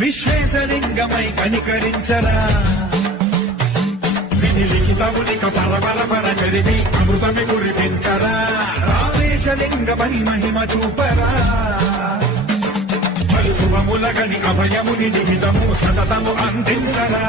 విశ్వేశలింగమై కనికరించరా వినిలిఖితమునిక పరపర చరివి అమృతమి కురిపించరా రామేశలింగమై మహిమ చూపరా శుభములగని అభయముని నిహితము సతతము అందించరా